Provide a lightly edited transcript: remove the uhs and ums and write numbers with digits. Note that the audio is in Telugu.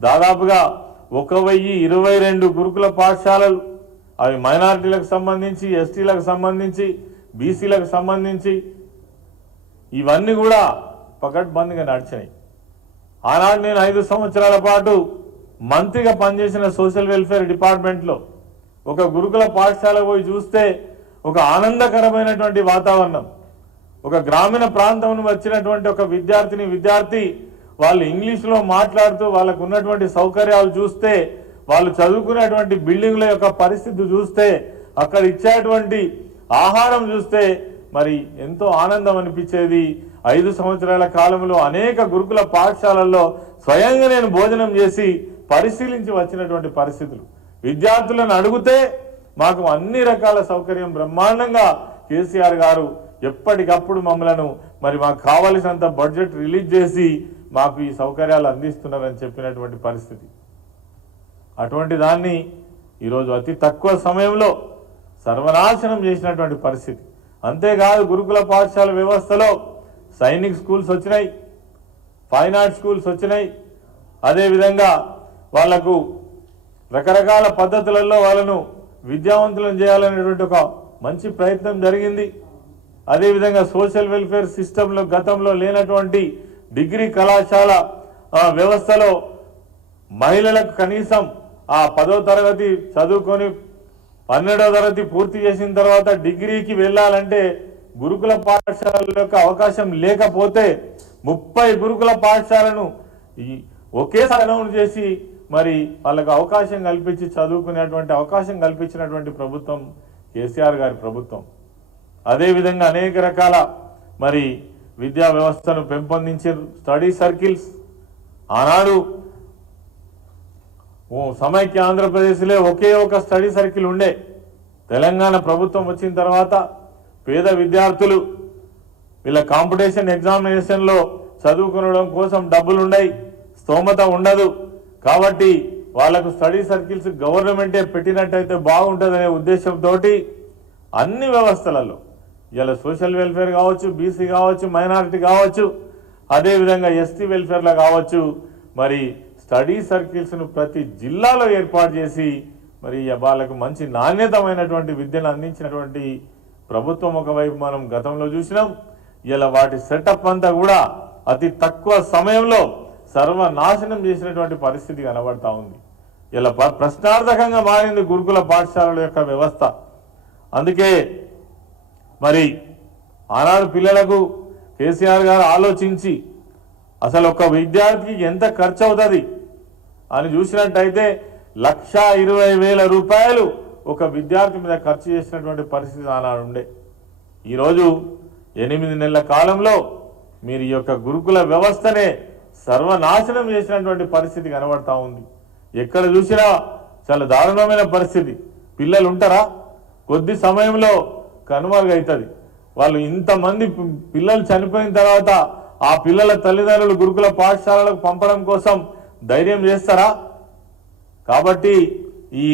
దాదాపుగా 1022 గురుకుల పాఠశాలలు, అవి మైనారిటీలకు సంబంధించి, ఎస్టీలకు సంబంధించి, బీసీలకు సంబంధించి ఇవన్నీ కూడా పకడ్బందీగా నడిచినాయి. ఆనాడు నేను 5 సంవత్సరాల పాటు మంత్రిగా పనిచేసిన సోషల్ వెల్ఫేర్ డిపార్ట్మెంట్లో ఒక గురుకుల పాఠశాల పోయి చూస్తే ఒక ఆనందకరమైనటువంటి వాతావరణం. ఒక గ్రామీణ ప్రాంతం వచ్చినటువంటి ఒక విద్యార్థి వాళ్ళు ఇంగ్లీష్లో మాట్లాడుతూ వాళ్ళకు ఉన్నటువంటి సౌకర్యాలు చూస్తే, వాళ్ళు చదువుకునేటువంటి బిల్డింగ్ల యొక్క పరిస్థితి చూస్తే, అక్కడ ఇచ్చేటువంటి ఆహారం చూస్తే మరి ఎంతో ఆనందం అనిపించేది. 5 సంవత్సరాల కాలంలో అనేక గురుకుల పాఠశాలల్లో స్వయంగా నేను భోజనం చేసి పరిశీలించి వచ్చినటువంటి పరిస్థితులు. విద్యార్థులను అడిగితే మాకు అన్ని రకాల సౌకర్యం బ్రహ్మాండంగా కేసీఆర్ గారు ఎప్పటికప్పుడు మమ్మలను మరి మాకు కావలసినంత బడ్జెట్ రిలీజ్ చేసి మాకు ఈ సౌకర్యాలు అందిస్తున్నారని చెప్పినటువంటి పరిస్థితి. అటువంటి దాన్ని ఈరోజు అతి తక్కువ సమయంలో సర్వనాశనం చేసినటువంటి పరిస్థితి. అంతేకాదు గురుకుల పాఠశాల వ్యవస్థలో సైనిక్ స్కూల్స్ వచ్చినాయి, ఫైన్ ఆర్ట్ స్కూల్స్ వచ్చినాయి. అదేవిధంగా వాళ్లకు రకరకాల పద్ధతులలో వాళ్ళను విద్యావంతులను చేయాలనేటువంటి ఒక మంచి ప్రయత్నం జరిగింది. అదేవిధంగా సోషల్ వెల్ఫేర్ సిస్టంలో గతంలో లేనటువంటి డిగ్రీ కళాశాల వ్యవస్థలో మహిళలకు కనీసం ఆ 10వ తరగతి చదువుకొని 12వ తరగతి పూర్తి చేసిన తర్వాత డిగ్రీకి వెళ్ళాలంటే గురుకుల పాఠశాల యొక్క అవకాశం లేకపోతే 30 గురుకుల పాఠశాలను ఒకేసారి అనౌన్స్ చేసి మరి వాళ్ళకు అవకాశం కల్పించి చదువుకునేటువంటి అవకాశం కల్పించినటువంటి ప్రభుత్వం కేసీఆర్ గారి ప్రభుత్వం. అదేవిధంగా అనేక రకాల మరి విద్యా వ్యవస్థను పెంపొందించారు. స్టడీ సర్కిల్స్ ఆనాడు సమైక్య ఆంధ్రప్రదేశ్లో ఒకే ఒక స్టడీ సర్కిల్ ఉండే. తెలంగాణ ప్రభుత్వం వచ్చిన తర్వాత పేద విద్యార్థులు వీళ్ళ కాంపిటీషన్ ఎగ్జామినేషన్లో చదువుకోవడం కోసం డబ్బులు ఉన్నాయి, స్తోమత ఉండదు. కాబట్టి వాళ్లకు స్టడీ సర్కిల్స్ గవర్నమెంటే పెట్టినట్టయితే బాగుంటుందనే ఉద్దేశంతో అన్ని వ్యవస్థలలో ఇలా సోషల్ వెల్ఫేర్ కావచ్చు, బీసీ కావచ్చు, మైనారిటీ కావచ్చు, అదేవిధంగా ఎస్టీ వెల్ఫేర్లో కావచ్చు, మరి స్టడీ సర్కిల్స్ను ప్రతి జిల్లాలో ఏర్పాటు చేసి మరి వాళ్ళకు మంచి నాణ్యతమైనటువంటి విద్యను అందించినటువంటి ప్రభుత్వం ఒకవైపు మనం గతంలో చూసినాం. ఇలా వాటి సెటప్ అంతా కూడా అతి తక్కువ సమయంలో సర్వనాశనం చేసినటువంటి పరిస్థితి కనబడతా ఉంది. ఇలా ప్రశ్నార్థకంగా మారింది గురుకుల పాఠశాలల యొక్క వ్యవస్థ. అందుకే మరి ఆనాడు పిల్లలకు కేసీఆర్ గారు ఆలోచించి అసలు ఒక విద్యార్థికి ఎంత ఖర్చు అవుతుంది అని చూసినట్టయితే 1,20,000 రూపాయలు ఒక విద్యార్థి మీద ఖర్చు చేసినటువంటి పరిస్థితి ఆనాడు ఉండే. ఈరోజు 8 నెలల కాలంలో మీరు ఈ యొక్క గురుకుల వ్యవస్థనే సర్వనాశనం చేసినటువంటి పరిస్థితి కనబడతా ఉంది. ఎక్కడ చూసినా చాలా దారుణమైన పరిస్థితి. పిల్లలు ఉంటారా, కొద్ది సమయంలో కనుమరుగవుతుంది. వాళ్ళు ఇంతమంది పిల్లలు చనిపోయిన తర్వాత ఆ పిల్లల తల్లిదండ్రులు గురుకుల పాఠశాలలకు పంపడం కోసం ధైర్యం చేస్తారా? కాబట్టి ఈ